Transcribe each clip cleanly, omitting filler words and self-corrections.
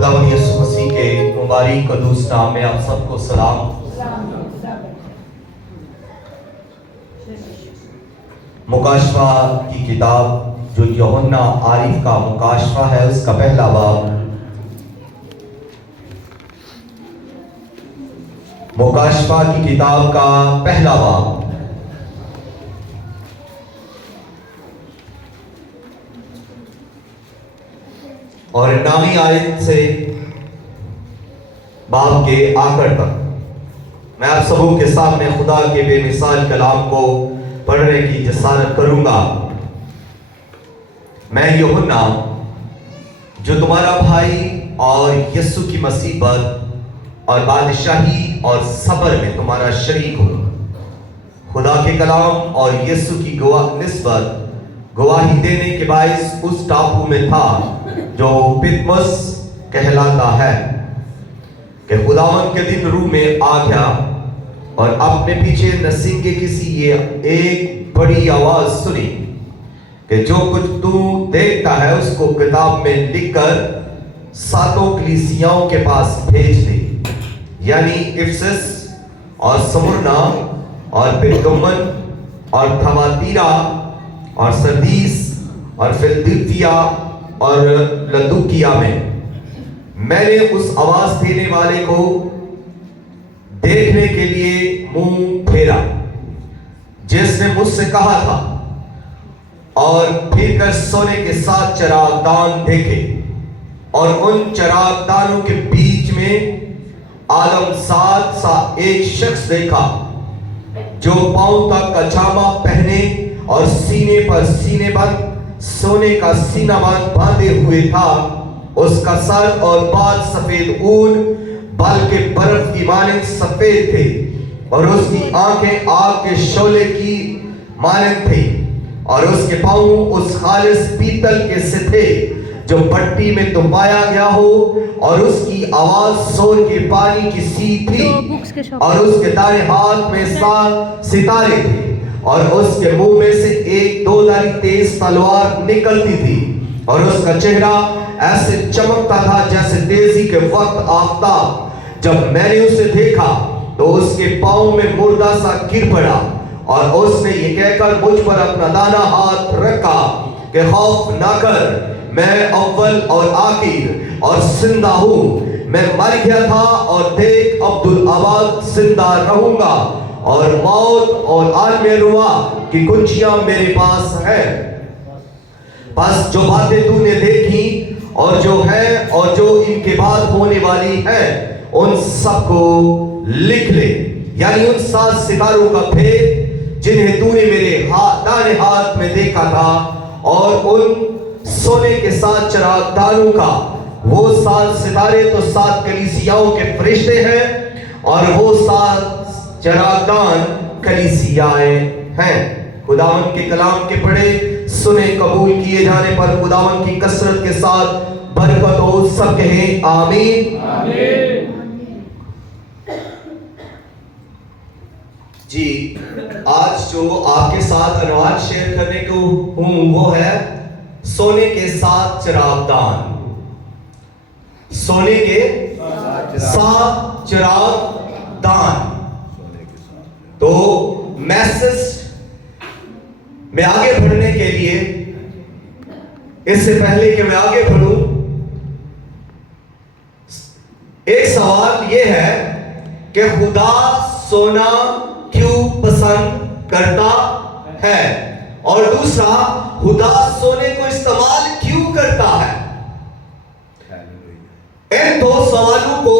खुदावंद यीशु मसीह के मुबारक कदूस नाम में आप सबको सलाम। मुकाशवा की किताब जो यूहन्ना आरिफ का मुकाशवा है उसका पहला बाब, मुकाशवा की किताब का पहला बाब और 9वीं आयत से बाब के आखिर तक मैं आप सबों के सामने खुदा के बेमिसाल कलाम को पढ़ने की जसारत करूंगा। मैं यूहन्ना जो तुम्हारा भाई और यीशु की मुसीबत और बादशाही और सब्र में तुम्हारा शरीक हूं, खुदा के कलाम और यीशु की गवाही देने के बाइस उस टापू में था जो पितमस कहलाता है कि खुदावंद के दिन रूह में आ गया और अपने पीछे नसीम के किसी ये एक बड़ी आवाज सुनी कि जो कुछ तू देखता है उसको किताब में लिखकर 7 कलीसियाओं के पास भेज दे, यानी इफिसस और स्मुरना और पिरगमन और थवातीरा और सरदीस और फिलदिल्फिया और लदुकिया में। मैंने उस आवाज देने वाले को देखने के लिए मुंह फेरा जिसने मुझसे कहा था, और फिर कर सोने के 7 चरागदान देखे और उन चरागदानों के बीच में आदमसाद सा एक शख्स देखा जो पांव तक कछामा पहने और सीने पर सीने बंद सोने का सीनाबंद बांधे हुए था। उसका सर और बाल सफेद ऊन बाल के बर्फ की मानिंद सफेद थे और उसकी आंखें आग के शोले की मानिंद थी और उसके पांव उस खालिस पीतल के से थे जो भट्टी में दुबाया गया हो, और उसकी आवाज सोर के पानी की सी थी और उसके दाएं हाथ में 7 सितारे थे और उसके मुंह में से एक 2 धारी तेज तलवार निकलती थी और उसका चेहरा ऐसे चमकता था जैसे तेजी के वक्त आफताब। जब मैंने उसे देखा तो उसके पांव में मुर्दा सा गिर पड़ा और उसने ये कहकर मुझ पर अपना दाना हाथ रखा कि खौफ ना कर, मैं अव्वल और आखिर और जिंदा हूं। मैं मर गया था और देख अब्दुल आबाद जिंदा रहूंगा और मौत और आलमे रुआ की कुंजियां मेरे पास है। बस जो बातें तूने देखी और जो है और जो इनके बाद होने वाली है उन सबको लिख ले, यानी उन 7 सितारों का भेद जिन्हें तूने मेरे दाहिने हाथ में देखा था और उन सोने के 7 चरागदानों का। वो 7 सितारे तो 7 कलीसियाओं के फरिश्ते हैं और वो 7 चरागदान कलीसियाएं हैं। खुदावंद के कलाम के पढ़े सुने कबूल किए जाने पर खुदावंद की कसरत के साथ बरकत हो। सब कहें आमीन। जी, आज जो आपके साथ अनुवाद शेयर करने को हूं वो है सोने के 7 चरागदान। सोने के 7 चरागदान। तो मैसेज में आगे बढ़ने के लिए, इससे पहले कि मैं आगे बढ़ूं, एक सवाल यह है कि खुदा सोना क्यों पसंद करता है, और दूसरा खुदा सोने को इस्तेमाल क्यों करता है। इन 2 सवालों को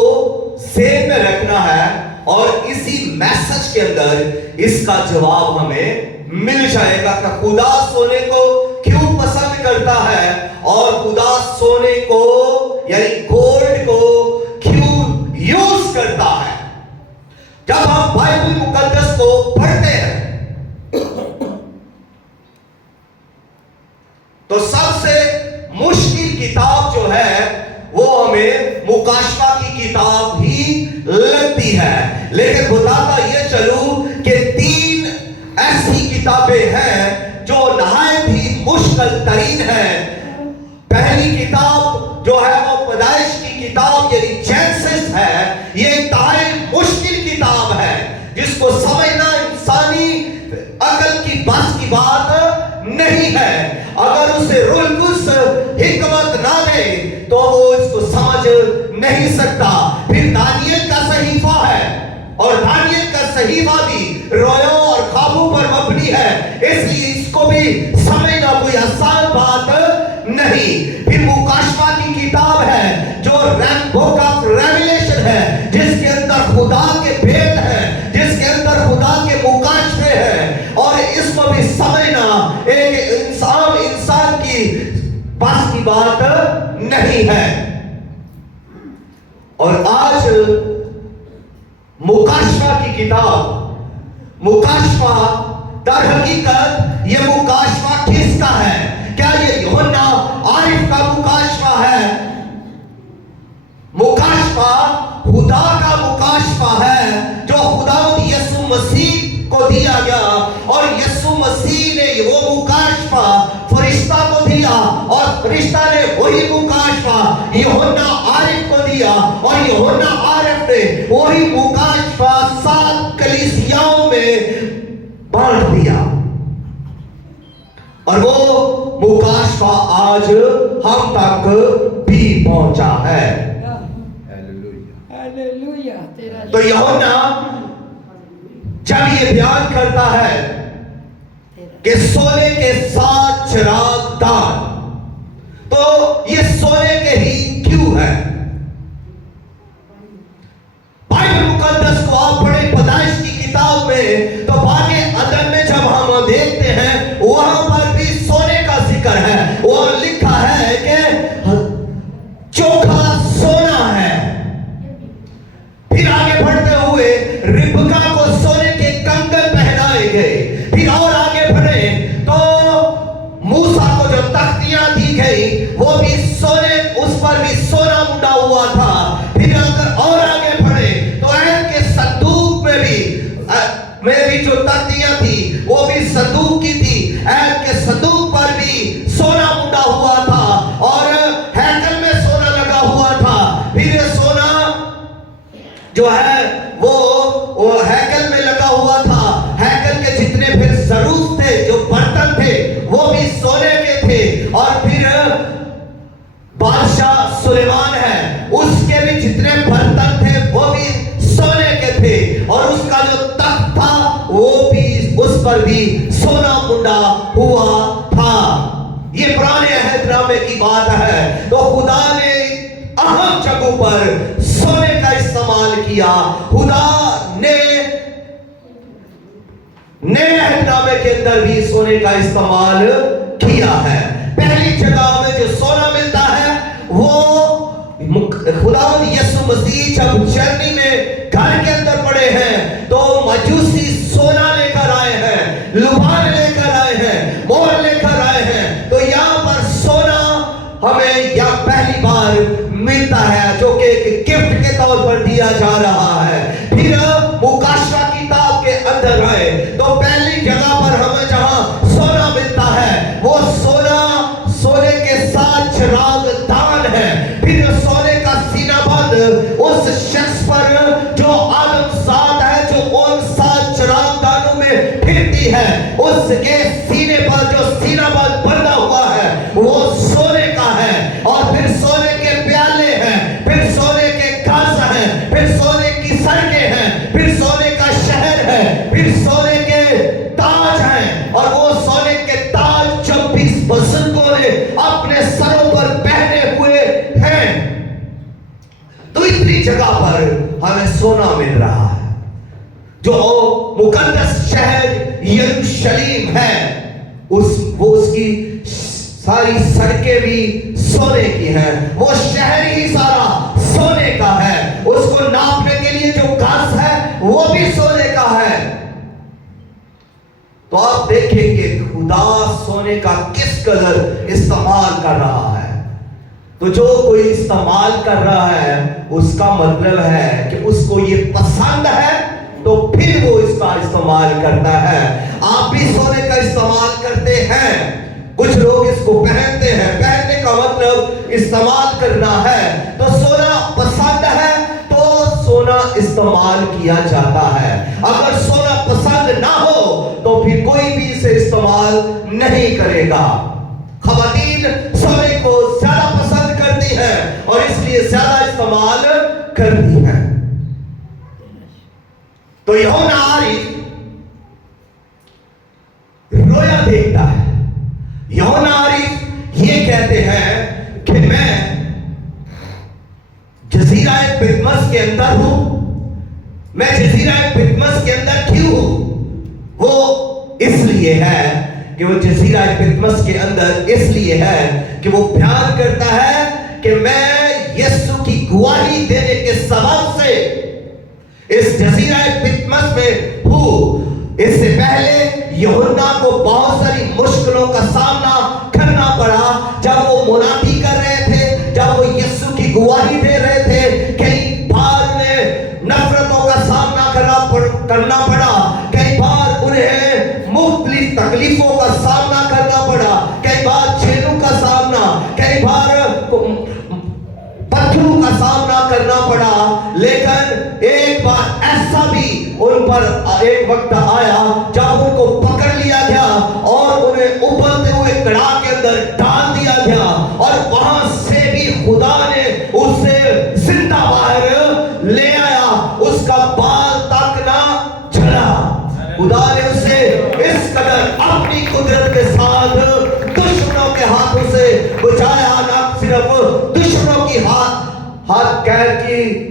ज़हन में रखना है और इसी मैसेज के अंदर इसका जवाब हमें मिल जाएगा कि खुदा सोने को क्यों पसंद करता है और खुदा सोने को यानी गोल्ड को क्यों यूज करता है। जब हम बाइबल मुकद्दस को पढ़ते हैं तो सबसे मुश्किल किताब जो है वो हमें मुकाशवा की किताब ही लगती है, लेकिन बताता ये चलूं कि 3 ऐसी किताबें हैं जो नहायत ही मुश्किल तरीन है। पहली किताब जो है वो पैदाइश की بات نہیں ہے. اگر اسے روح القدس حکمت نہ دے تو وہ اس کو سمجھ نہیں سکتا. پھر دانیل کا صحیفہ ہے اور دانیل کا صحیفہ بھی رویوں اور خوابوں پر مبنی ہے, اس لیے اس کو بھی سمجھنا کوئی آسان بات نہیں. پھر مکاشفہ کی کتاب ہے جو بک آف ریویلیشن ہے, جس کے اندر خدا کے بھید ہیں, جس کے اندر خدا کے مکاشفے ہیں, اور اس کو بھی سمجھنا ایک انسان کی بس کی بات نہیں ہے. اور آج مکاشفہ کی کتاب, مکاشفہ در حقیقت یہ مکاشفہ کس کا ہے؟ کیا یہ یوحنا عارف کا مکاشفہ ہے؟ مکاشفہ خدا کا مکاشفہ ہے جو خداوند یسوع مسیح کو دیا گیا, اور یسوع مسیح نے وہ مکاشفہ فرشتہ کو دیا, اور فرشتہ نے وہی مکاشفہ یوحنا عارف کو دیا, اور یوحنا عارف نے وہی مکاشفہ 7 کلیسیاؤں میں بانٹ دیا, اور وہ مکاشفہ آج ہم تک بھی پہنچا ہے. تو یوحنا جب یہ بیان کرتا ہے کہ سونے کے 7 چراغ دان, تو یہ سونے کے ہی کیوں ہے؟ بائبل مقدس کو آپ پڑھیں پیدائش کی کتاب میں تو باغ عدن میں جب ہم دیکھتے ہیں وہاں پر بھی سونے کا ذکر ہے. وہاں لکھا ہے کہ چوکھا سونا ہے. پھر آگے بڑھتے ہوئے ربکا کو سونے کے کنگن پہنائے گئے. پھر اور آگے بڑھے تو موسیٰ کو جو تختیاں دی گئی وہ بھی سونے, اس پر بھی سونا منڈا ہوا تھا. پھر اگر اور آگے بڑھے تو عہد کے صندوق میں بھی جو تختیاں تھی وہ بھی صندوق کی تھی. عہد کے صندوق پر بھی سونا منڈا ہوا تھا, اور ہیکل میں سونا لگا ہوا تھا. پھر سونا جو ہے وہ ہیکل میں لگا ہوا تھا. ہیکل کے جتنے پھر ظروف تھے, جو برتن تھے, وہ بھی سونے کے تھے. اور پھر بادشاہ سلیمان ہے, اس کے بھی جتنے برتن تھے وہ بھی سونے کے تھے, اور اس کا جو تخت تھا وہ بھی, اس پر بھی سونا منڈا ہوا تھا. یہ پرانے عہد نامے کی بات ہے. تو خدا نے اہم جگہوں پر سونے کا استعمال کیا. خدا نے نئے عہد نامے کے اندر بھی سونے کا استعمال کیا ہے. پہلی جگہ میں جو سونا ملتا ہے وہ خداوند یسوع مسیح جب جرنی میں گھر کے اندر پڑے ہیں تو مجوسی سونا لے کر آئے ہیں, لبان لے کر آئے ہیں, مور لے کر آئے ہیں. تو یہاں پر سونا ہمیں یا پہلی بار ملتا ہے جو کہ ایک گفٹ کے طور پر دیا جا رہا ہے. پھر مکاشفہ کتاب کے اندر آئے تو پہلی جگہ پر ہمیں جہاں سونا ملتا ہے وہ سونے کے 7 چراغ دان ہے. پھر سونے کا سینہ بند اس شخص پر جو آدم ذات ہے, جو ان 7 چراغ دانوں میں پھرتی ہے, اس کے سینے پر جو سینہ بند بندھا ہوا ہے وہ سونے کا ہے. اور پھر سونے کے پیالے ہیں, پھر سونے کے گھاس ہیں, پھر سونے کی سڑکیں ہیں, پھر سونے کا شہر ہے, پھر سونے کے تاج ہیں, اور وہ سونے کے تاج 24 بزرگوں نے اپنے سروں پر پہنے ہوئے ہیں. تو اتنی جگہ پر ہمیں سونا مل رہا ہے. جو مقدس شہر یروشلم ہے, اس کی ساری سڑکیں بھی سونے کی ہیں, وہ شہر ہی سارا سونے کا ہے. اس کو ناپنے کے لیے جو گھاس ہے وہ بھی سونے کا ہے. تو آپ دیکھیں کہ خدا سونے کا کس قدر استعمال کر رہا ہے. تو جو کوئی استعمال کر رہا ہے اس کا مطلب ہے کہ اس کو یہ پسند ہے تو پھر وہ اس کا استعمال کرتا ہے. آپ بھی سونے کا استعمال کرتے ہیں, کچھ لوگ اس کو پہنتے ہیں. پہننے کا مطلب استعمال کرنا ہے. تو سونا پسند ہے تو سونا استعمال کیا جاتا ہے. اگر سونا پسند نہ ہو تو پھر کوئی بھی اسے استعمال نہیں کرے گا۔ خواتین سونے کو زیادہ پسند کرتی ہیں اور اس لیے زیادہ استعمال کرتی ہیں۔ تو یوحنا عارف رویا دیکھتا ہے۔ یوحنا عارف یہ کہتے ہیں کہ میں جزیرہ پتمس کے اندر ہوں۔ میں جزیرہ پتمس کے اندر کیوں ہوں؟ وہ اس لیے ہے کہ وہ جزیرہ پتمس کے اندر اس لیے ہے کہ وہ بیان کرتا ہے کہ میں یسوع کی گواہی دینے کے سبب سے اس جزیرہ پتمس میں ہوں۔ اس سے پہلے یوحنا کو بہت ساری مشکلوں کا سامنا کرنا پڑا جب وہ منادی کر رہے تھے، جب وہ یسوع کی گواہی دے رہے تھے۔ کئی بار انہیں نفرتوں کا سامنا کرنا پڑا، کئی بار انہیں مختلف تکلیفوں کا سامنا کرنا پڑا، کئی بار جیلوں کا سامنا، کئی بار پتھروں کا سامنا کرنا پڑا۔ لیکن ایک بار ایسا بھی ان پر ایک وقت آیا جب ان کو پکڑ لیا گیا اور انہیں ابلتے ہوئے کڑاہ کے اندر ڈال دیا گیا، اور وہاں سے بھی خدا نے اسے زندہ باہر لے آیا۔ اس کا بال تک نہ جھڑا۔ خدا نے اسے اس قدر اپنی قدرت کے ساتھ دشمنوں کے ہاتھوں سے بچایا، نہ صرف دشمنوں کی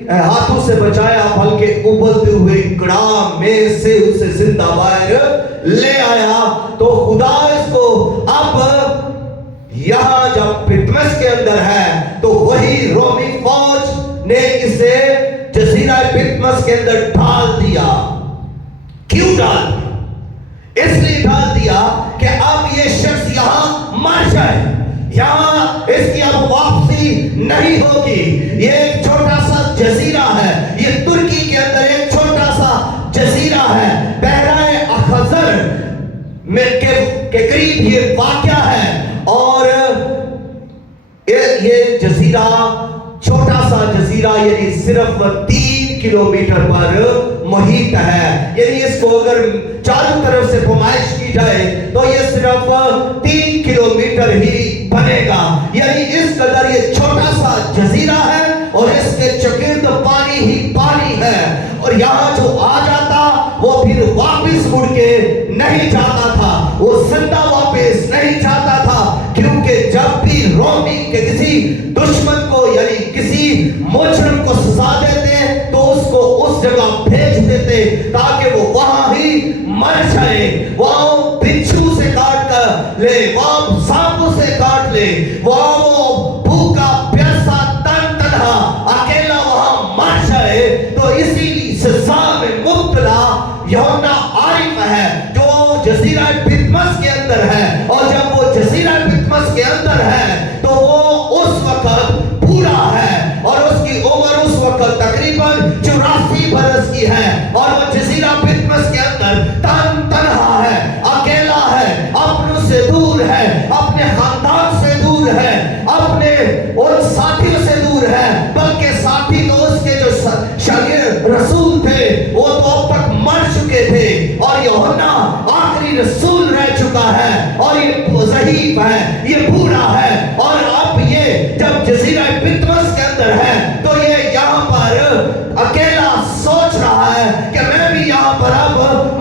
ہاتھوں سے بچایا بلکہ ابلتے ہوئے کڑاہ میں سے اسے زندہ باہر لے آیا۔ تو خدا اس کو اب یہاں جب پتمس کے اندر ہے تو وہی رومی فوج نے اسے جزیرہ پتمس کے اندر ڈال دیا۔ کیوں ڈال دیا؟ اس لیے ڈال دیا کہ اب یہ شخص یہاں مر جائے، یہاں اس کی اب واپسی نہیں ہوگی۔ یہ ایک چھوٹا سا جزیرہ ہے، یہ ترکی کے اندر ایک چھوٹا سا جزیرہ ہے، بحرۂ اخضر کے قریب یہ واقع ہے، اور یہ جزیرہ چھوٹا سا جزیرہ یعنی صرف 3 کلومیٹر پر محیط ہے۔ یعنی اس کو اگر چاروں طرف سے پیمائش کی جائے تو یہ صرف 3 کلومیٹر ہی بنے گا۔ یعنی اس قدر یہ چھوٹا سا جزیرہ ہے اور اس کے چرگرد پانی ہی پانی ہے، اور یہاں جو آ جاتا وہ پھر واپس مڑ کے نہیں جاتا تھا، وہ زندہ واپس نہیں جاتا تھا، کیونکہ جب بھی رومی کے کسی دشمن کو یعنی کسی مجرم کو سزا دیتے تو اس کو اس جگہ بھیج دیتے تاکہ وہ وہاں ہی مر جائے، وہاں بچھو سے کاٹ کر لے، وہاں سانپوں سے کاٹ لے، وہاں وہ بھوکا پیاسا تن تنہا اکیلا وہاں مر جائے۔ تو اسی سزا میں مبتلا یوحنا عارف ہے جو جزیرہ پتمس کے اندر ہے، اور جب وہ جزیرہ پتمس کے اندر ہے تو وہ اس وقت بوڑھا ہے اور اس کی عمر اس وقت تقریباً 84 برس کی ہے، اور وہ جزیرہ پتمس کے اندر تنہا ہے، اکیلا ہے، اپنوں سے دور ہے، اپنے خاندان سے دور ہے، اپنے ان ساتھیوں سے دور ہے، بلکہ ساتھی تو اس کے جو شاگرد رسول تھے وہ تو اب تک مر چکے تھے، اور یوحنا آخری رسول رہ چکا ہے، اور یہ ضعیف ہے، یہ بوڑھا ہے، اور اب یہ جب جزیرہ پتمس کے اندر ہے تو یہ یہاں پر اکیلا سوچ رہا ہے کہ میں بھی یہاں پر اب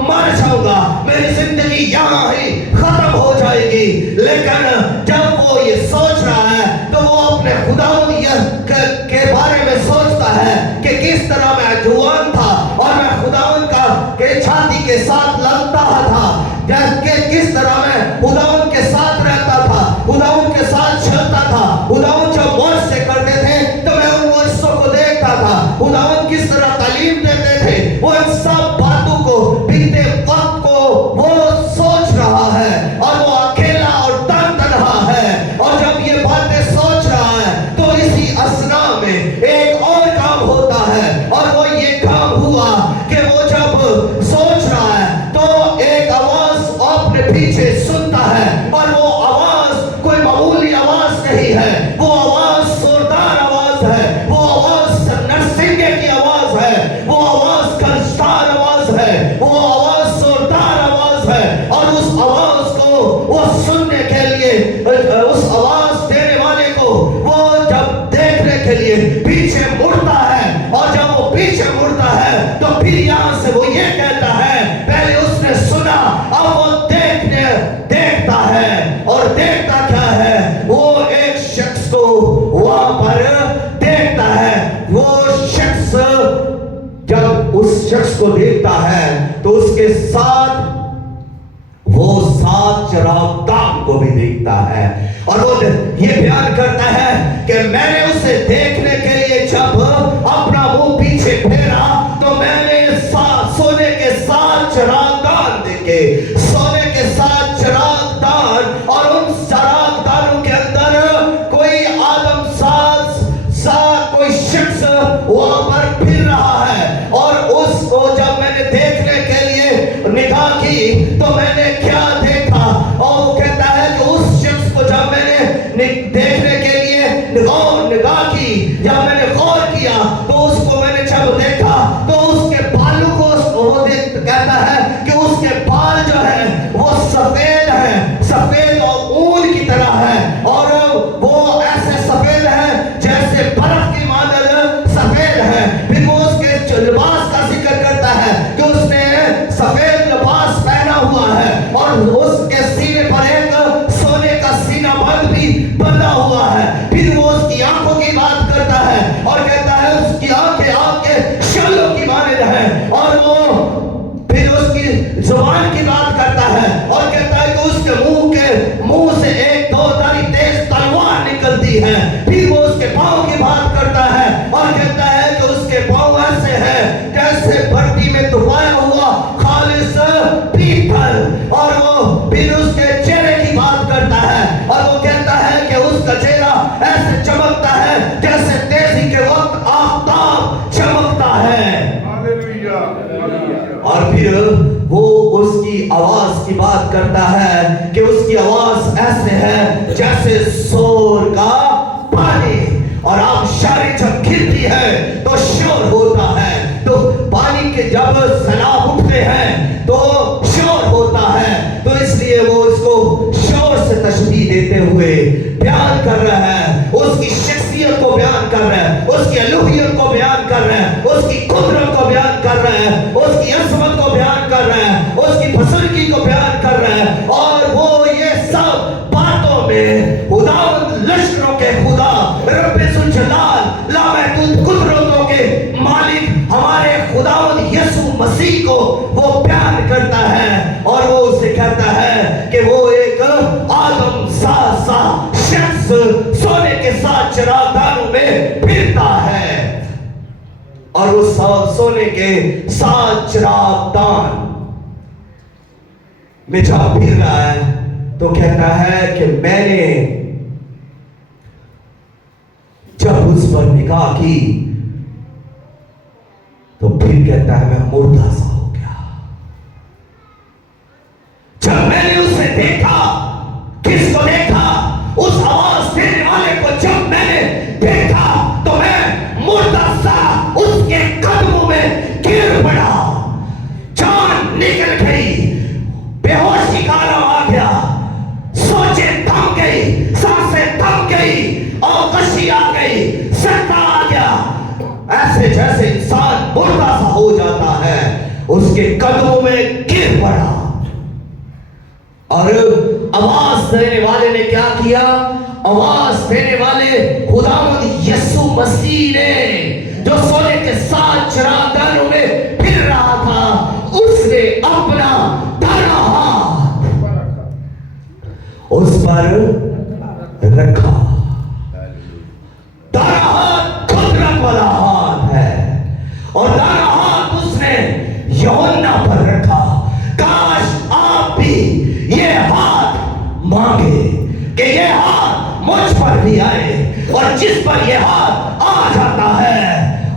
مر جاؤں گا، میری زندگی یہاں ہی ختم ہو جائے گی۔ لیکن جب وہ یہ سوچ رہا ہے تو وہ اپنے خدا کے بارے میں سوچتا ہے کہ کس طرح میں جوان تھا اور میں خداوند کا چھاتی کے ساتھ لگتا تھا، کہ کس طرح میں خداوند کے ساتھ رہتا تھا، خداوند کے ساتھ چلتا تھا، خداوند جب موج سے کرتے تھے تو میں ان موجزوں کو دیکھتا تھا، خداوند کس طرح تعلیم دیتے تھے، وہ ان سب باتوں کو بیتے وقت کو وہ سوچ رہا ہے، اور وہ اکیلا اور تنہا ہے، اور جب یہ باتیں سوچ رہا ہے تو اسی اثنا میں ایک اور کام ہوتا ہے، اور وہ یہ کام ہوا کہ وہ جب سوچ رہا ہے تو ایک آواز اپنے پیچھے سنتا ہے، اور وہ آواز کوئی معمولی آواز نہیں ہے، وہ آواز زوردار آواز ہے، وہ آواز نرسنگے کی آواز ہے، وہ آواز گرجدار آواز ہے، وہ آواز زوردار آواز ہے، اور اس آواز देखता क्या है? वो एक शख्स को वहां पर देखता है। वो शख्स जब उस शख्स को देखता है तो उसके साथ वो 7 चरागाह को भी देखता है, और वो ये बयान करता है कि मैंने उसे देखने के लिए जब अपना मुंह पीछे फेरा तो मैंने सोने के 7 चरागाह देखे, सोने के 7 चरागाह, और उन चरागाहों के अंदर कोई आदम साथ कोई शख्स वहां पर फिर रहा है। और उसको जब मैंने देखने के लिए निगाह की तो मैंने क्या देखा? और वो कहता है कि उस शख्स को जब मैंने देखने के लिए निगाह की, जब मैंने गौर किया तो उसको मैंने जब देखा तो उसके बालों को वो कहता है कि उसके बाल जो है वो सफेद है, सफेद और ऊन की तरह है, और वो ऐसे सफेद है जैसे बर्फ की मादल सफेद है। फिर वो उसके लिबास का जिक्र करता है कि उसने सफेद लिबास पहना हुआ है, और उसके सीने पर एक सोने का सीना बंद भी बंधा हुआ है। फिर वो उसकी आंखों की बात करता है और कहता है उसकी आंखें आग के शलों की मानद है, और वो फिर उसकी जुबान की बात करता है और कहता है कि उसके मुंह से एक दोधारी तेज तलवार निकलती है। फिर वो उसके पांव की बात करता है और कहता है कि उसके पांव ऐसे हैं जैसे भट्टी में दुबाया हुआ खालिस पीतल, और वो फिर उसके चेहरे की बात करता है और वो कहता है कि उसका चेहरा ऐसे चमकता है जैसे तेजी के वक्त आफताब चमकता है। और फिर वो उसकी आवाज की बात करता है कि उसकी आवाज ऐसे है जैसे शोर का पानी, और आबशारी जब गिरती है तो शोर होता है, तो पानी के जब सैलाब उठते हैं तो शोर होता है। तो इसलिए वो इसको शोर से तशबीह देते हुए बयान कर रहा है, उसकी शख्सियत को बयान कर रहा है, उसकी अलूहियत को बयान कर रहा है, उसकी कुदरत को बयान कर रहा है, उसकी अज़मत को बयान कर रहा है, उसकी बुजुर्गी को बयान कर रहा है। और वो ये सब बातों में खुदावंद लश्करों के खुदा रब्बे ज़ुल जलाल लामहदूद कुदरतों के मालिक हमारे खुदावंद यीशु मसीह को वो बयान करता है, और वो उसे कहता है कि वो एक आदम सा शख्स सोने के 7 चरागाहों में फिरता है, और वो सोने के 7 चरागाह में जब फिर रहा है तो कहता है कि मैंने जब उस पर निगाह की तो फिर कहता है मैं मुर्दा सा हो गया। जब मैंने उसे देखा, किसको देखा? उस आवाज देने वाले को जब मैंने देखा तो मैं मुर्दा सा उसके कदमों में गिर पड़ा, जान निकल गई, बेहोशी का आलम आ गया, सोचे थम गई, सांसें थम गई, और कशी आ गई, सत्ता आ गया। ऐसे जैसे इंसान मुर्दा सा हो जाता है उसके कदमों में गिर पड़ा। और आवाज देने वाले ने क्या किया? आवाज देने वाले खुदावंद यीशु मसीह ने जो सोने के 7 चरागाहों में फिर रहा था, उसने अपना दाहिना हाथ उस पर रखा। दाहिना हाथ कुदरत वाला हाथ है, और दाहिना हाथ उसने यूहन्ना पर रखा। काश आप भी ये हाथ मांगे कि ये हाथ मुझ पर भी आए, और जिस पर ये हाथ आ जाता है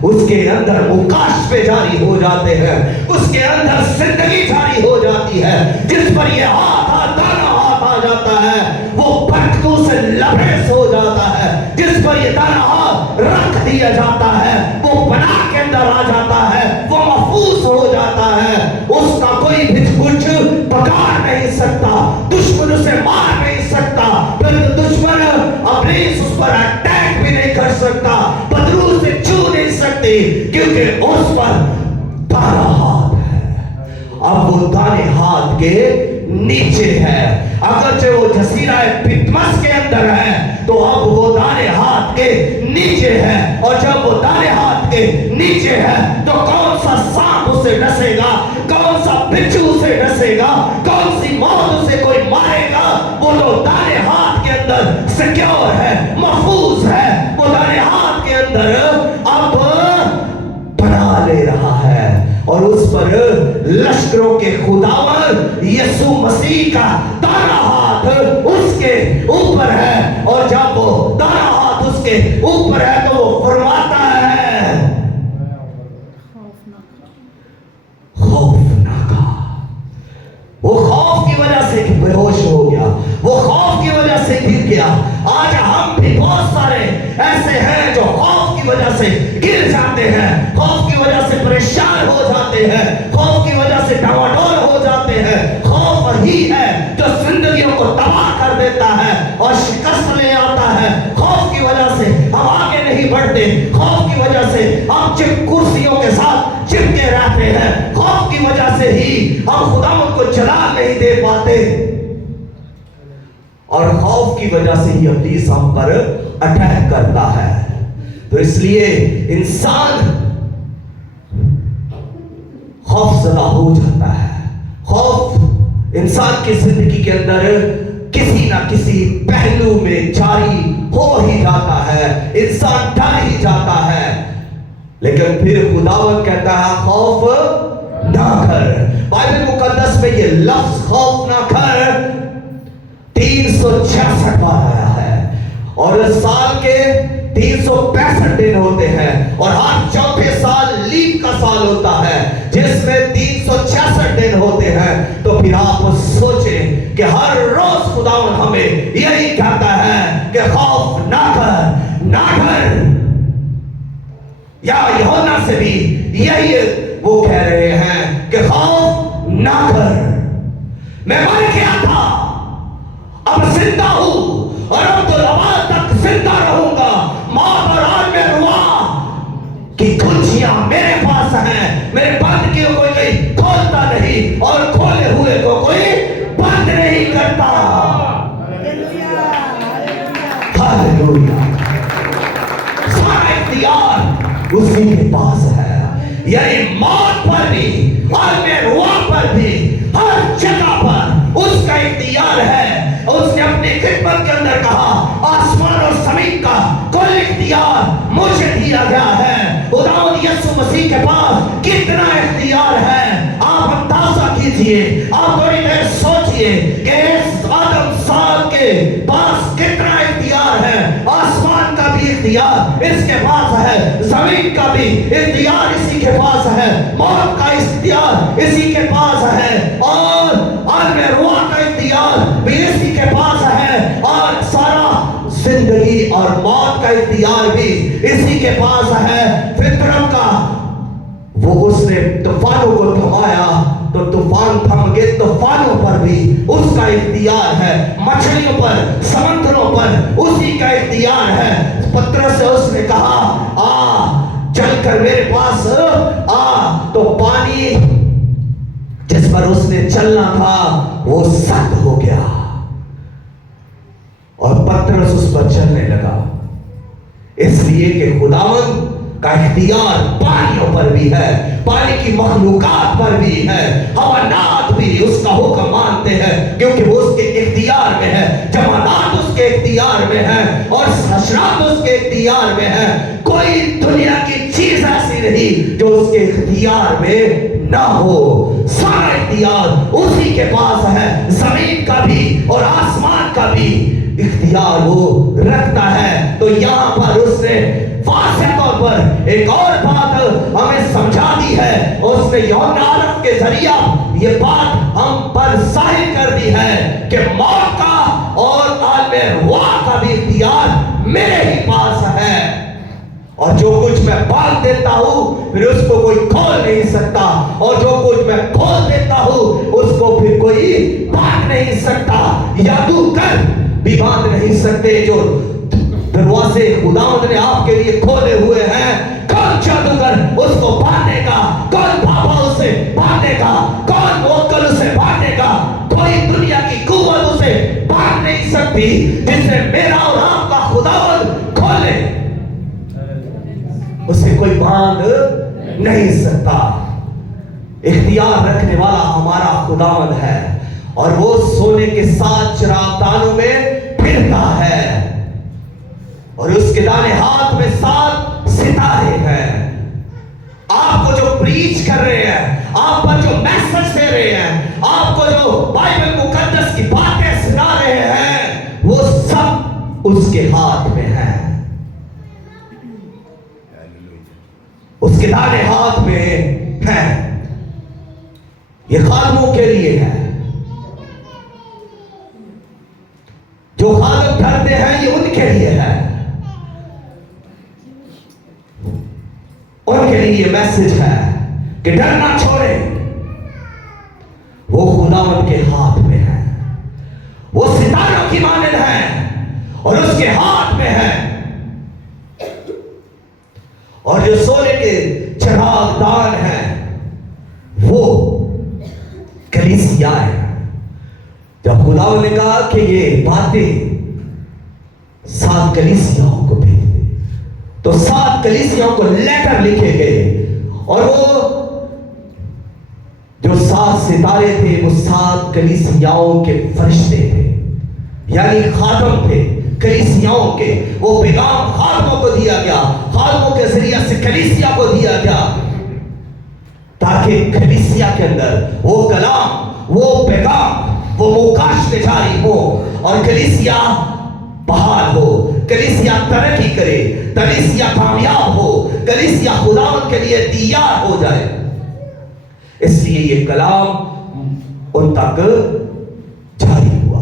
उसके अंदर मुकाशफे जारी हो जाते हैं, उसके अंदर जिंदगी जारी हो जाती है। जिस पर ये हाथ दाना हाथ आ जाता है वो बरकतों से लबरेज हो जाता है। जिस पर ये दाना हाथ रख दिया जाता है वो बना के अंदर आ जाता है, वो महफूज हो जाता है, उसका कोई भी कुछ पकड़ नहीं सकता, दुश्मन उसे मार नहीं सकता, फिर दुश्मन इब्लीस उस पर अटैक भी नहीं कर सकता, बदरू से छू नहीं सकती, क्योंकि उस पर दाना हाथ है। अब वो दाने हाथ के नीचे है। अगर वो जसीरा पितमस के अंदर है तो अब वो दाने हाथ के नीचे है, और जब वो दाने हाथ के नीचे है तो कौन सा सांप उसे डसेगा, कौन सा बिच्छू उसे डसेगा, कौन सी मौत उसे कोई मारेगा। वो तो दाने हाथ के अंदर सिक्योर है, महफूज है, वो दाने हाथ के अंदर अब बना ले रहा है, और उस पर लश्करों के खुदावन यीशु मसीह का दाना हाथ उसके ऊपर है, और जब वो दाना हाथ उसके ऊपर है तो वो फरमाता है खौफ ना खा। वो खौफ की वजह से बेहोश हो गया, वो खौफ की वजह से गिर गया। आज हम भी बहुत सारे ऐसे हैं जो खौफ की वजह से गिर जाते हैं, खौफ की वजह से परेशान हो जाते हैं, खौफ की वजह से डावाडोल हो जाते हैं। खौफ ही है जो जिंदगियों को तबाह कर देता है और शिकस्त ले आता है। खौफ की वजह से हम आगे नहीं बढ़ते, खौफ की वजह से हम कुर्सियों के साथ चिपके रहते हैं, खौफ की वजह से ही हम खुदावंद को जलाल नहीं दे पाते, और खौफ की वजह से ही इब्लीस हम पर अटैक करता है। तो इसलिए इंसान खौफजदा हो जाता है। खौफ इंसान की जिंदगी के अंदर किसी ना किसी पहलू में जारी हो ही जाता है, इंसान डर ही जाता है। लेकिन फिर खुदावंद कहता है खौफ ना कर। बाइबल मुकद्दस में ये लफ्ज खौफ ना कर 366 बार आया है, और साल के 365 दिन होते हैं, और हर चौथे साल लीप का साल होता है जिसमें 366 दिन होते हैं। तो फिर आप सोचें कि हर रोज खुदावंद हमें यही कहता है कि खौफ ना कर, ना कर। या यूहन्ना से भी यही वो कह रहे हैं कि खौफ ना कर। मैं मर गया था, अब जिंदा हूं, और अब तो अबाद तक जिंदा रहूंगा। मौत और आलमे रुआ की कुंजियां मेरे पास हैं, मेरे बंद किए कोई नहीं खोलता नहीं, और खोले हुए को कोई बंद नहीं करता। हालेलुया। सारा इख्तियार उसी के पास है, यानी मौत पर भी, आलमे रुआ पर भी, हर जगह पर उसका इख्तियार है। उसने अपनी खिदमत के अंदर कहा आसमान और जमीन का कुल इख्तियार मुझे दिया गया है। खुदावंद यीशु मसीह के पास कितना इख्तियार है आप अंदाजा कीजिए, आप थोड़ी देर सोचिए कि इस आदम साल के पास कितना इख्तियार है। आसमान का भी इख्तियार इसके पास है, जमीन का भी इख्तियार इसी के पास है, मौत का इख्तियार इसी के पास है, और आलमे रुआ का इख्तियार भी इसी के पास है, और सारा जिंदगी और मौत का इख्तियार भी इसी के पास है। फितरत का वो उसने तूफानों को थमाया तो तूफान थम गए, तूफानों पर भी उसका इख्तियार है, मछलियों पर, समंदरों पर उसी का इख्तियार है। पतरस से उसने कहा आ चलकर मेरे पास आ, तो पानी जिस पर उसने चलना था वो सख्त हो गया, और पतरस उस पर चलने लगा, इसलिए कि खुदावंद का इख्तियार पानियों पर भी है, पानी की मखलूकात पर भी है। हवानात भी उसका हुक्म मानते हैं क्योंकि वो उसके इख्तियार में है, जमानात उसके इख्तियार में है, और हशरात उसके इख्तियार में है। कोई दुनिया की चीज ऐसी नहीं जो उसके इख्तियार में ना हो। सारा इख्तियार उसी के पास है, जमीन का भी और आसमान का भी इख्तियार वो रखता है। तो यहाँ पर उसने वाज़ेह तौर पर एक और बात हमें समझा दी है, उसने यूहन्ना आरफ के जरिया ये बात हम पर जाहिर कर दी है कि मौत का और आलमे रुआ का भी इख्तियार मेरे ही पास है, और जो कुछ मैं बांध देता हूं फिर उसको कोई खोल नहीं सकता, और जो कुछ मैं खोल देता हूं उसको फिर कोई बांध नहीं सकता। जादूगर भी बांध नहीं सकते। जो दरवाजे खुदावंद ने आपके लिए खोले हुए हैं, कौन जादूगर उसको बांधेगा, कौन बाबा उसे बांधेगा, कौन मोक्कल उसे बांधेगा, कोई दुनिया की कुव्वत उसे بند نہیں سکتی جسے میرا اور آپ کا خداوند کھولے، اسے کوئی باندھ نہیں سکتا۔ اختیار رکھنے والا ہمارا خداوند ہے، اور وہ سونے کے 7 چراغ دانوں میں پھرتا ہے، اور اس کے دانے ہاتھ میں 7 ستارے ہیں۔ آپ کو جو پریچ کر رہے ہیں، آپ پر جو میسج دے رہے ہیں، آپ کو جو بائبل مقدس کی باتیں سنا رہے ہیں، وہ سب اس کے ہاتھ میں ہیں۔ اس کے دانے ہاتھ میں ہیں۔ یہ خادموں کے لیے ہے، جو خادم ڈرتے ہیں، یہ ان کے لیے ہے، ان کے لیے یہ میسج ہے کہ ڈرنا چھوڑے، وہ خداوند کے ہاتھ میں ہے، وہ ستاروں کی مانند ہے اور اس کے ہاتھ میں ہے۔ اور جو سونے کے چراغ دان ہیں وہ کلیسیا ہے۔ جب خداوند نے کہا کہ یہ باتیں 7 کلیسیاؤں کو بھیج دے، تو 7 کلیسیاؤں کو لیٹر لکھے گئے، اور وہ جو 7 ستارے تھے وہ 7 کلیسیاؤں کے فرشتے تھے، یعنی خادم تھے کلیسیاؤں کے۔ وہ پیغام خادموں کو دیا گیا، خادموں کے ذریعے سے کلیسیا کو دیا گیا، تاکہ کلیسیا کے اندر وہ کلام، وہ پیغام، وہ مکاشفے جاری ہو، اور کلیسیا بحال ہو، کلیسیا ترقی کرے، کلیسیا کامیاب ہو، کلیسیا خداوند کے لیے تیار ہو جائے۔ اس لیے یہ کلام ان تک جاری ہوا۔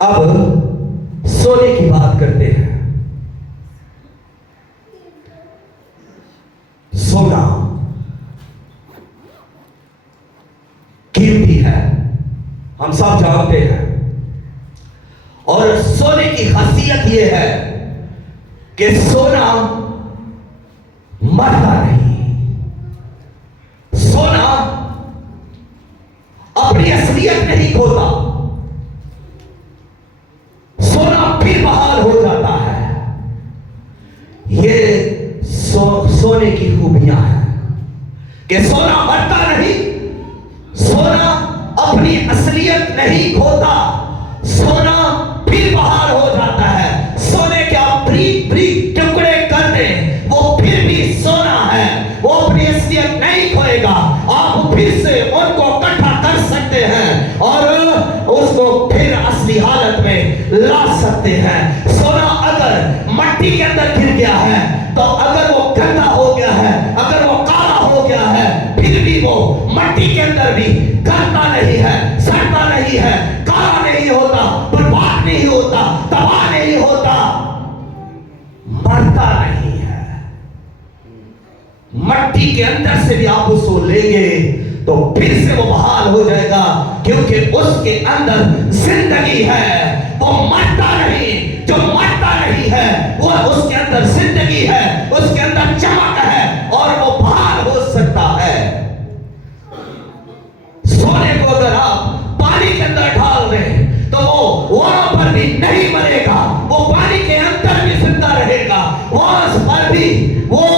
اب سونے کی بات کرتے ہیں۔ سونا قیمتی ہے، ہم سب جانتے ہیں، اور سونے کی خاصیت یہ ہے کہ سونا مرتا نہیں، سونا اپنی اصلیت نہیں کھوتا، سونا پھر بحال ہو جاتا ہے۔ یہ سونے کی خوبیاں ہیں کہ سونا مرتا نہیں، سونا اپنی اصلیت نہیں کھوتا، سونا پھر بحال ہو جاتا ہے۔ سونے کے آپ بریک بریک ٹکڑے کر دیں، وہ پھر بھی سونا ہے، وہ اپنی اصلیت نہیں کھوئے گا۔ آپ پھر سے ان کو اکٹھا کر سکتے ہیں اور اس کو پھر اصلی حالت میں لا سکتے ہیں۔ سونا اگر مٹی کے اندر گر گیا ہے تو اگر وہ گندا ہو گیا ہے، اگر وہ کالا ہو گیا ہے، پھر بھی وہ مٹی کے اندر بھی گلتا نہیں ہے، سڑتا نہیں ہے، کالا نہیں ہوتا، برباد نہیں ہوتا، تباہ نہیں ہوتا، مرتا نہیں ہے۔ مٹی کے اندر سے بھی آپ اس کو لیں گے تو پھر سے وہ بحال ہو جائے گا، کیونکہ اس کے اندر زندگی ہے، وہ مرتا نہیں۔ جو مرتا نہیں ہے وہ اس کے اندر زندگی ہے، اس کے اندر چمک ہے، اور وہ بحال ہو سکتا ہے۔ سونے کو اگر آپ پانی کے اندر ڈال دیں تو وہ وہاں پر بھی نہیں مرے گا، وہ پانی کے اندر بھی زندہ رہے گا، وہاں پر بھی وہ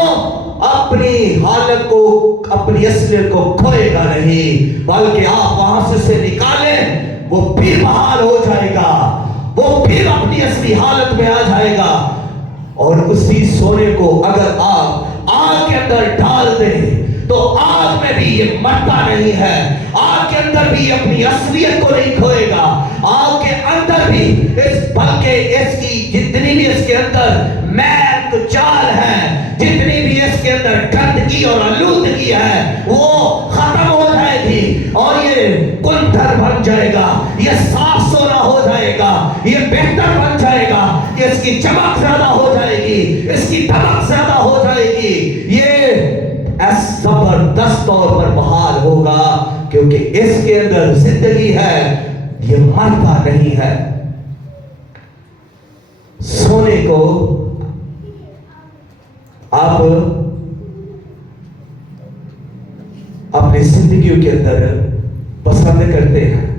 اپنی حالت کو، اپنی اصلیت کو کھوئے گا نہیں، بلکہ آپ وہاں سے نکالیں وہ پھر بحال ہو جائے گا، وہ پھر اپنی اصلی حالت میں آ جائے گا۔ اور اسی سونے کو اگر آپ آگ کے اندر ڈال دیں تو آگ میں بھی یہ مرتا نہیں ہے، آگ کے اندر بھی اپنی اصلیت کو نہیں کھوئے گا، آگ کے اندر بھی بلکہ اس کی جتنی بھی اس کے اندر میل کچال ہے، جتنی بھی اس کے اندر گندگی اور آلودگی ہے، وہ ختم ہو جائے گی، اور یہ کندر بن جائے گا، یہ صاف سونا ہو جائے گا، یہ بہتر بن جائے گا، اس کی چمک زیادہ ہو جائے گی، اس کی دمک زیادہ ہو جائے گی، یہ زبردست طور پر بحال ہوگا، کیونکہ اس کے اندر زندگی ہے، یہ مرتا نہیں ہے۔ سونے کو آپ اپنی زندگیوں کے اندر پسند کرتے ہیں،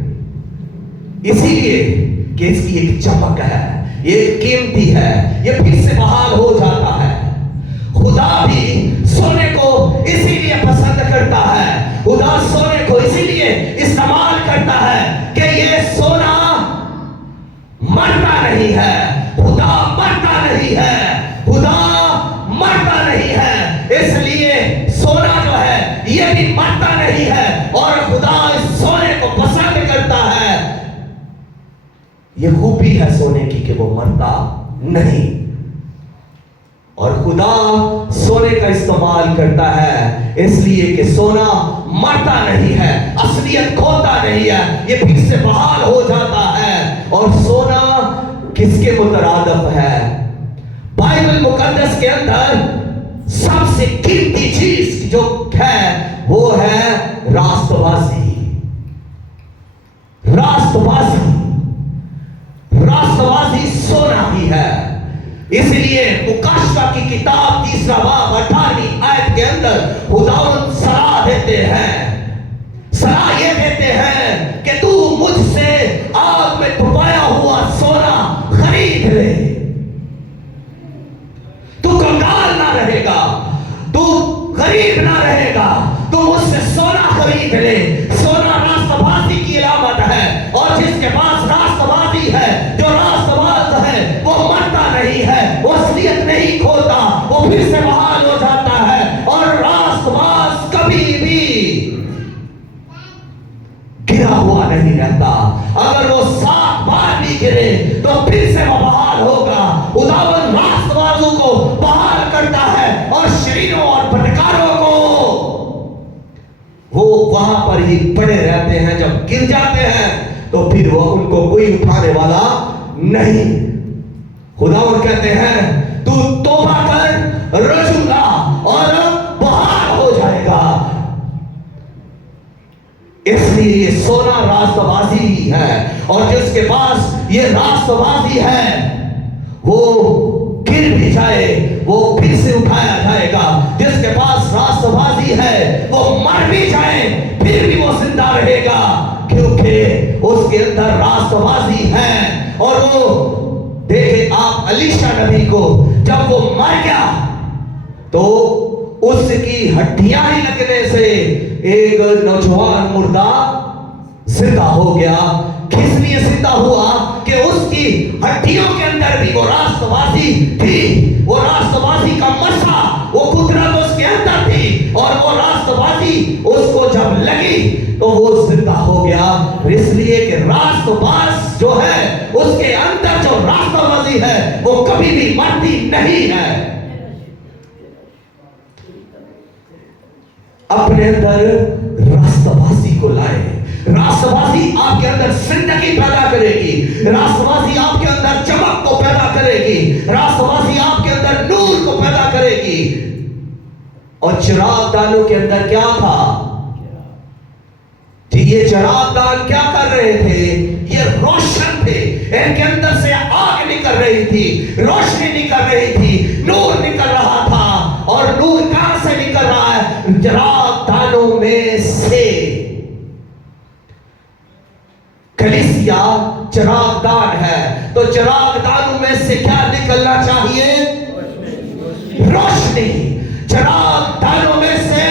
اسی لیے کہ اس کی ایک چمک ہے، یہ قیمتی ہے، یہ پھر سے بحال ہو جاتا ہے۔ خدا بھی سونے کو اسی لیے پسند کرتا ہے، خدا سونے کو اسی لیے استعمال کرتا ہے کہ یہ سونا مرتا نہیں ہے، خدا مرتا نہیں ہے، خدا مرتا نہیں ہے، اس لیے سونا جو ہے یہ بھی مرتا نہیں ہے، اور خدا اس سونے کو پسند کرتا ہے۔ یہ خوبی ہے سونے کی کہ وہ مرتا نہیں، اور خدا سونے کا استعمال کرتا ہے اس لیے کہ سونا مرتا نہیں ہے، اصلیت کھوتا نہیں ہے، یہ پھر سے بحال ہو جاتا ہے۔ اور سونا کس کے مترادف ہے؟ بائبل مقدس کے اندر سب سے قیمتی چیز جو ہے وہ ہے راست بازی۔ راست بازی، راست بازی سونا ہی ہے۔ اس لیے مکاشفہ کی کتاب 3 باب 18 آیت کے اندر خداوند صلاح دیتے ہیں، صلاح یہ دیتے ہیں کہ تو مجھ سے آگ میں دبایا ہوا سونا خرید لے، تو کنگال نہ رہے گا، تو غریب نہ رہے گا، تو مجھ سے سونا خرید لے۔ سونا راست بازی کی علامت ہے، اور جس کے پاس راست بازی ہے، جو راست باز ہے، وہ مرتا نہیں ہے، وہ اصلیت نہیں کھوتا، وہ پھر سے بحال ہو جاتا ہے۔ اور راست باز کبھی بھی گرا ہوا نہیں رہتا، اگر وہ 7 بار بھی گرے تو پھر سے وہ بحال ہوگا۔ خداوند راست بازوں کو بحال کرتا ہے، اور شریروں اور بدکاروں کو وہ وہاں پر ہی پڑے رہتے ہیں، جب گر جاتے ہیں تو پھر وہ ان کو کوئی اٹھانے والا نہیں۔ خداوند کہتے ہیں تو توبہ کر، رجوع لا، اور بحال ہو جائے گا۔ اس لیے یہ سونا راست بازی ہی ہے، اور جس کے پاس یہ راست بازی ہے وہ گر بھی جائے وہ پھر سے اٹھایا جائے گا۔ جس کے پاس راست بازی ہے وہ مر بھی جائے پھر بھی وہ زندہ رہے گا، کیونکہ اس کے اندر راست بازی ہے۔ اور وہ دیکھیں آپ الیشا نبی کو، جب وہ مر گیا تو اس کی ہڈیاں ہی لگنے سے ایک نوجوان مردہ زندہ ہو گیا۔ کس لیے زندہ ہوا؟ کہ اس کی ہڈیوں کے اندر بھی وہ راست بازی تھی، وہ راست بازی کا مسا، وہ قدرت اس کے اندر تھی، اور وہ راست بازی اس کو جب لگی تو وہ زندہ ہو گیا۔ اس لیے کہ راست باز جو ہے اس کے اندر جو راست بازی ہے وہ کبھی بھی مرتی نہیں ہے۔ اپنے اندر راست بازی کو لائے۔ راست بازی آپ کے اندر زندگی پیدا کرے گی، راست بازی آپ کے اندر چمک کو پیدا کرے گی، راست بازی آپ کے اندر نور کو پیدا کرے گی۔ اور چراغ دانوں کے اندر کیا تھا؟ جی یہ چراغ دان کیا کر رہے تھے؟ یہ روشن تھے، ان کے اندر سے آگ نکل رہی تھی، روشنی نکل رہی تھی، نور نکل رہا تھا۔ اور نور کہاں سے نکل رہا ہے؟ چراغ دانوں میں سے۔ کلیسیا چراغ دان ہے، تو چراغ دانوں میں سے کیا نکلنا چاہیے؟ روشنی۔ چراغ دانوں میں سے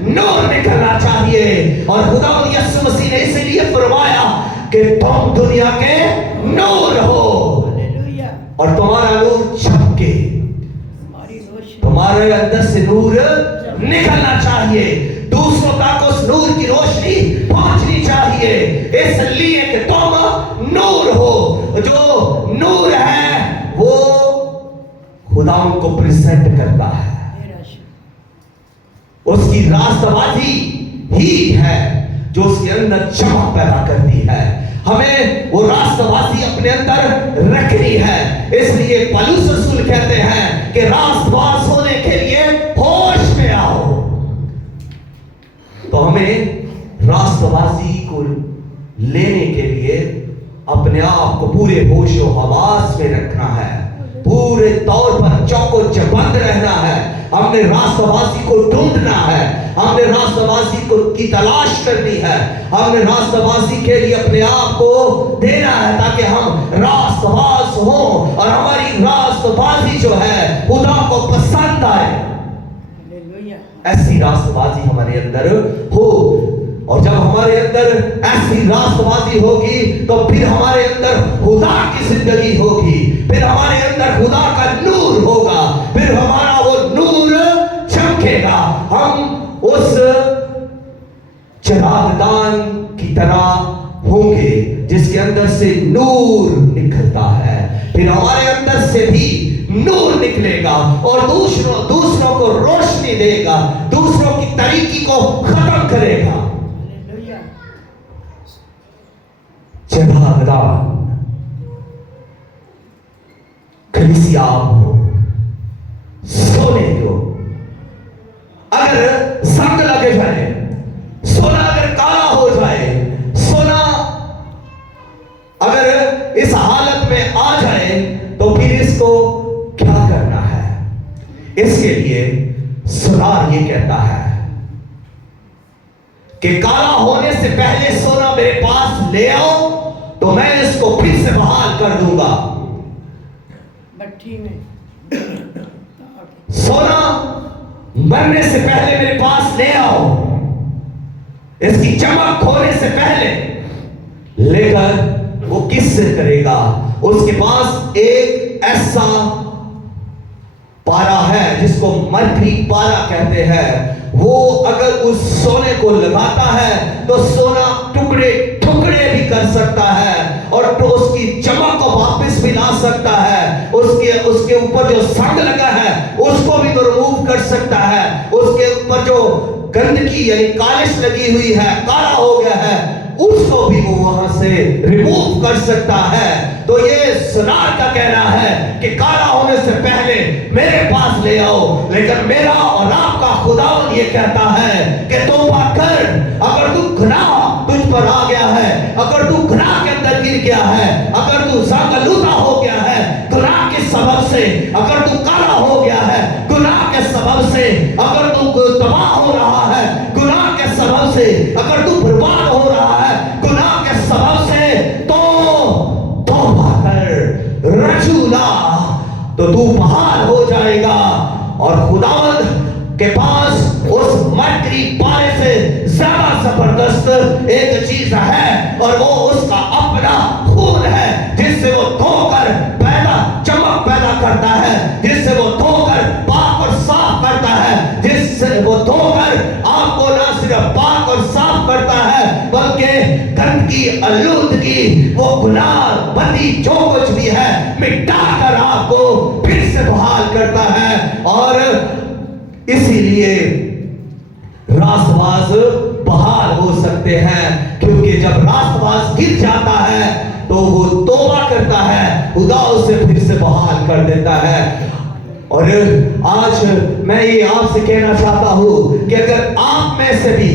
نور نکلنا چاہیے۔ اور خدا یسوع مسیح نے اس لیے فرمایا کہ تم دنیا کے نور ہو، اور تمہارا نور چمکے، تمہارے اندر سے نور نکلنا چاہیے، دوسروں تک اس نور کی روشنی پہنچنی چاہیے، اس لیے کہ تم نور ہو۔ جو نور ہے وہ خدا ان کو پریزنٹ کرتا ہے، اس کی راست بازی ہی ہے جو اس کے اندر چمک پیدا کرتی ہے۔ ہمیں وہ راست بازی اپنے اندر رکھنی ہے۔ اس لیے پولس رسول کہتے ہیں کہ راست باز ہونے کے لیے ہوش میں آؤ۔ تو ہمیں راست بازی کو لینے کے لیے اپنے آپ کو پورے ہوش و حواس میں رکھنا ہے۔ पूरे तौर पर चौको चबंद रहना है। हमने रास्तबाजी को ढूंढना है, हमने रास्तबाजी को की तलाश करनी है, हमने रास्तबाजी के लिए अपने आप को देना है ताकि हम रास्तबाज हो और हमारी रास्तबाजी जो है खुदा को पसंद आए। ऐसी रास्तबाजी हमारे अंदर हो, और जब हमारे अंदर ऐसी रास्तबाजी होगी तो फिर हमारे अंदर खुदा की जिंदगी होगी, फिर हमारे अंदर खुदा का नूर होगा, फिर हमारा वो नूर चमकेगा। हम उस चिरागदान की तरह होंगे जिसके अंदर से नूर निकलता है, फिर हमारे अंदर से भी नूर निकलेगा और दूसरों को रोशनी देगा, दूसरों की तरीकी को खत्म करेगा। चिरागदान कलीसिया हो, सोने को अगर संग लगे जाए, सोना अगर काला हो जाए, सोना अगर इस हालत में आ जाए तो फिर इसको क्या करना है? इसके लिए सुनार ये कहता है कि काला होने से पहले सोना मेरे पास ले आओ तो मैं इसको फिर से बहाल कर दूंगा। सोना मरने से पहले मेरे पास ले आओ, इसकी चमक खोने से पहले लेकर वो किससे करेगा? उसके पास एक ऐसा पारा है जिसको मर्फी पारा कहते हैं। वो अगर उस सोने को लगाता है तो सोना टुकड़े टुकड़े भी कर सकता है और तो उसकी चमक को वापस भी ला सकता है। उसके ऊपर जो संग लगा है उसको भी रिमूव कर सकता है। उसके ऊपर जो गंदगी यानी कालिश लगी हुई है, काला हो गया है, उसको भी वो वहां से रिमूव कर सकता है। तो ये सुनार का कहना है कि काला होने से पहले मेरे पास ले आओ, लेकिन मेरा और आपका खुदावन ये कहता है कि तौबा कर। अगर तू गुनाह तुझ पर आ गया है, अगर तू गुनाह के अंदर गिर गया है, अगर तू जागलूदा हो गया है गुनाह के सबब से, अगर तू काला हो गया है गुनाह के सबब से, अगर तू तबाह हो रहा है गुनाह के सबब से, अगर तू बर्बाद हो रहा है गुनाह के सबब से, तो तौबा कर, रजूला, तो तू बहाल हो जाएगा। और खुदावंद के पास उस मरकरी पारे से ज्यादा जबरदस्त एक चीज है और वो उसका अपना खून है, जिससे वो धोकर पैदा चमक पैदा करता है, जिससे वो धोकर पाक और साफ करता है, जिससे वो धोकर आपको ना सिर्फ पाक और साफ करता है बल्कि गंदगी आलूदगी वो गुनाह बदी जो कुछ भी है मिटा कर आपको फिर से बहाल करता है। और इसीलिए रास्तबाज बहाल हो सकते हैं, क्योंकि जब रास्तबाज गिर जाता है तो वो तौबा करता है, खुदा उसे फिर से बहाल कर देता है। और आज मैं ये आपसे कहना चाहता हूं कि अगर आप में से भी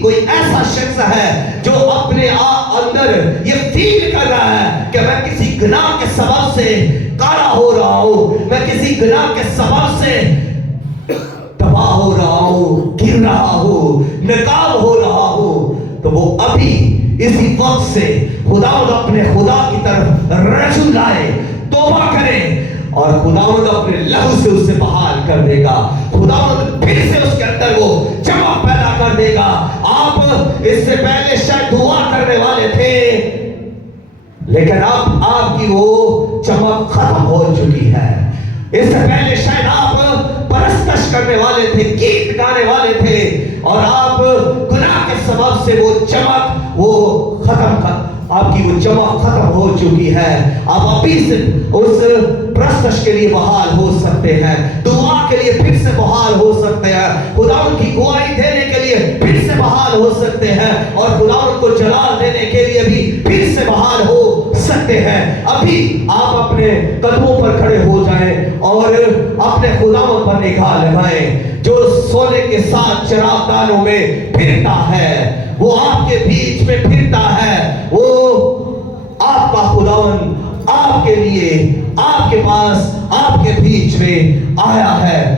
कोई ऐसा शख्स है जो अपने अंदर ये फील कर रहा है कि मैं किसी गुनाह के सबब से काला हो रहा हूं, मैं किसी गुनाह के सबब से तबाह हो रहा हूं, गिर रहा हूं, नकाब हो रहा हूं, तो वो अभी इसी वक्त से खुदावंद अपने खुदा की तरफ रजू लाए, तौबा करें और खुदावंद अपने लहू से उसे बहाल कर देगा। खुदावंद फिर से उसके अंदर वो चमक पैदा कर देगा। आप इससे पहले शायद दुआ करने वाले थे, लेकिन अब आपकी वो चमक खत्म हो चुकी है। इससे पहले शायद आप परस्तश करने वाले थे, गीत गाने वाले थे, और आप गुनाह के सबब से वो चमक वो आपकी वो चमक खत्म हो चुकी है। आप अभी से उस परस्तश के लिए बहाल हो सकते हैं, दुआ के लिए फिर से बहाल हो सकते हैं, खुदावंद की गवाही देने के लिए फिर से बहाल हो सकते हैं, और खुदावंद को जलाल देने के लिए भी फिर से बहाल हो सकते हैं। अभी आप अपने कदमों पर खड़े हो जाएं और अपने खुदावंद पर निगाह लगाएं जो सोने के साथ चरागदानों में फिरता है, वो आपके बीच में फिरता है, वो आपका खुदावंद آپ کے لیے آپ کے پاس آپ کے بیچ میں آیا ہے.